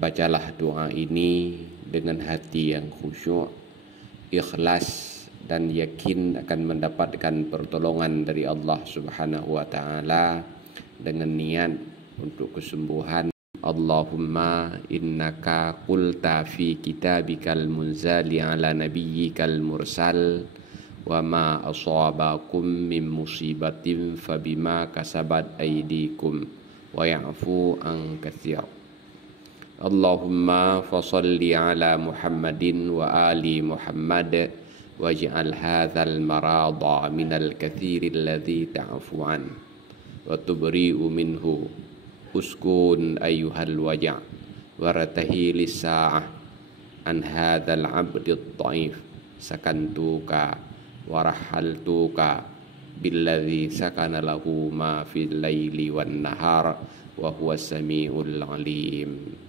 bacalah doa ini dengan hati yang khusyuk, ikhlas, dan yakin akan mendapatkan pertolongan dari Allah Subhanahu wa Ta'ala dengan niat untuk kesembuhan. Allahumma innaka qulta fi kitabikal munzali ala nabiyyikal mursal wa ma asabakum min musibatin fabima kasabat aydikum wa ya'fu an katsir. Allahumma fasalli ala Muhammadin wa ali Muhammad waj'al hadzal marada minal katsiri alladzi ta'fu an wa tubri'u minhu uskun ayyuhal waja' waratahi lis-sa'ah an hadzal 'abdit dha'if sakantuka warahaltuka billadzi sakana lahu ma fil laili wan nahar wa huwas samiul alim.